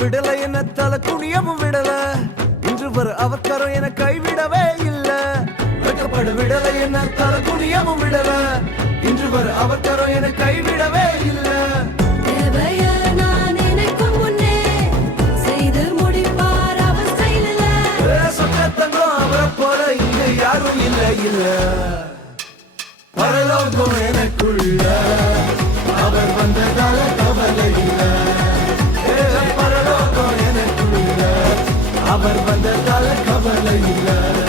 விடல என்ன தலை குனியவும் விடல இன்று வர அவக்கரம் என கைவிடவே இல்ல. வெக்கப்பட விடல என்ன தலை குனியவும் விடல இன்று வர அவக்கரம் என கைவிடவே இல்ல. அவரை போல இங்க யாரும் இல்ல இல்ல. பரலோகம் எனக்குள்ள அவர் வந்ததால கவலை இல்ல. பரலோகம் எனக்குள்ள அவர் வந்ததால கவலை இல்ல.